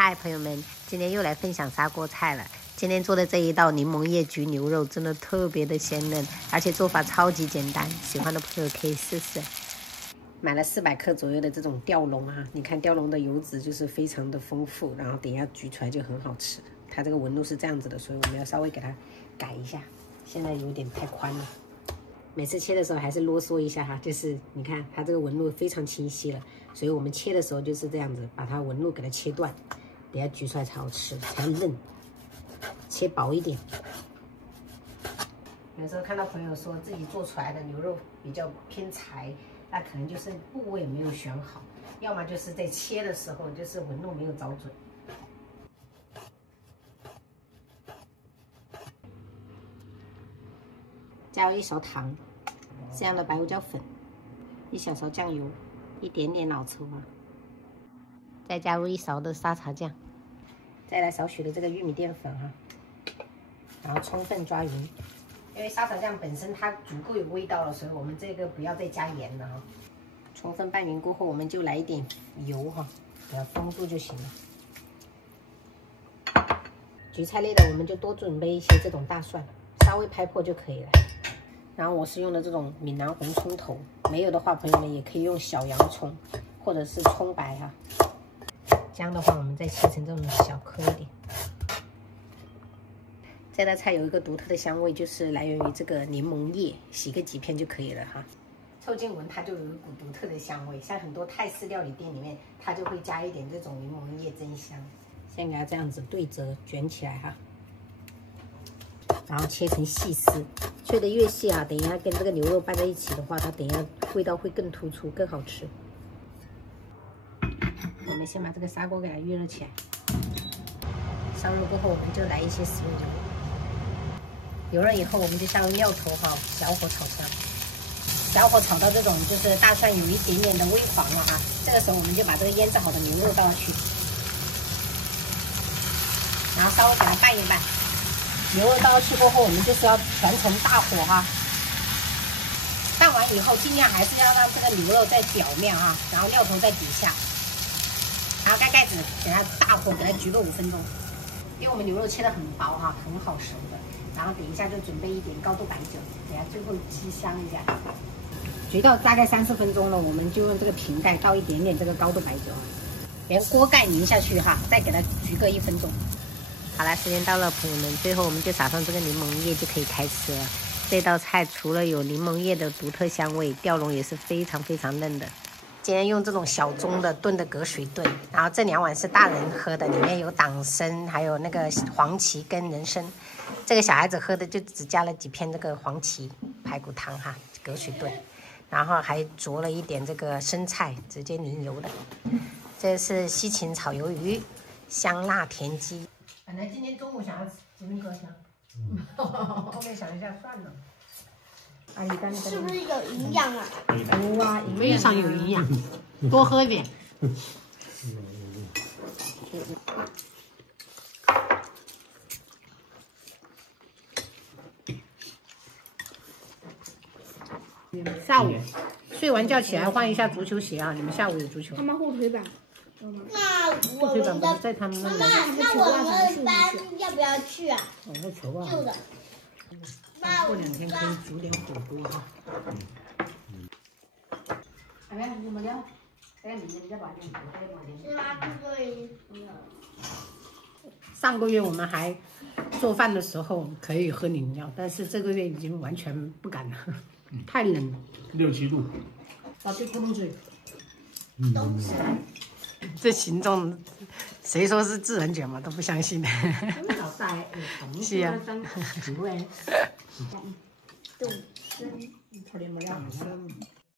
嗨，朋友们，今天又來分享砂鍋菜了。今天做的這一道檸檬葉焗牛肉真的特別的鮮嫩，而且做法超級簡單，喜歡的朋友可以試試。買了400克左右的這種吊龍啊，你看吊龍的油脂就是非常的豐富，然後等一下焗出來就很好吃。它這個紋路是這樣子的，所以我們要稍微給它改一下，現在有點太寬了。每次切的時候還是囉嗦一下哈，就是你看它這個紋路非常清晰了，所以我們切的時候就是這樣子，把它紋路給它切斷，等下焗出來才好吃，才嫩。切薄一點。有時候看到朋友說自己做出來的牛肉比較偏柴，那可能就是部位沒有選好，要麼就是在切的時候就是紋路沒有找準。加入1勺糖，這樣的白胡椒粉，1小勺醬油，一點點老抽啊，再加入1勺的沙茶醬，再來少許的這個玉米澱粉啊，然後充分抓勻。因為沙茶醬本身它足夠有味道了，所以我們這個不要再加鹽了哈。充分拌勻過後，我們就來一點油哈，給它封住就行了。焗菜類的我們就多準備一些這種大蒜，稍微拍破就可以了。然後我是用的這種閩南紅蔥頭，沒有的話，朋友們也可以用小洋蔥或者是蔥白哈。這樣的話，我們再切成這種小顆一點。這道菜有一個獨特的香味，就是來源於這個檸檬葉，洗個幾片就可以了哈。臭淨聞它就有一股獨特的香味，像很多泰式料理店裡面，它就會加一點這種檸檬葉增香。先給它這樣子對折捲起來哈，然後切成細絲，切得越細啊，等一下跟這個牛肉拌在一起的話，它等一下味道會更突出，更好吃。我們先把這個砂鍋給它預熱起來，燒熱過後，我們就來一些食用油。油熱以後，我們就下入料頭哈，小火炒香。小火炒到這種就是大蒜有一點點的微黃了哈，這個時候我們就把這個醃製好的牛肉倒去，然後稍微給它拌一拌。牛肉倒去過後，我們就是要全程大火哈。拌完以後，盡量還是要讓這個牛肉在表面啊，然後料頭在底下。然後蓋蓋子，給它大火給它焗個5分鐘，因為我們牛肉切得很薄哈，很好熟的。然後等一下就準備一點高度白酒，等下最後激香一下。焗到大概30分鐘了，我們就用這個瓶蓋倒一點點這個高度白酒，連鍋蓋擰下去哈，再給它焗個1分鐘。好了，時間到了，朋友們，最後我們就撒上這個檸檬葉就可以開吃了。這道菜除了有檸檬葉的獨特香味，吊龍也是非常非常嫩的。今天用這種小盅的燉的隔水燉，然後這2碗是大人喝的，裡面有黨參，還有那個黃芪跟人參。這個小孩子喝的就只加了幾片這個黃芪排骨湯哈，隔水燉，然後還煮了一點這個生菜，直接淋油的。這是西芹炒魷魚，香辣田雞。本來今天中午想要吃吉林哥香，後面想一下算了。阿姨干是不是有營養啊？有啊，非常有營養，多喝一點。下午睡完覺起來換一下足球鞋啊！你們下午有足球？他們後腿板。那後腿板不是在他們那裡？那我們班要不要去啊？哦，那球啊。就的。過2天可以煮點火鍋哈。上個月我們還做飯的時候可以喝飲料，但是這個月已經完全不敢了，太冷了，6、7度。把這窟窿水。這形狀，誰說是自然捲嘛，都不相信的。是啊。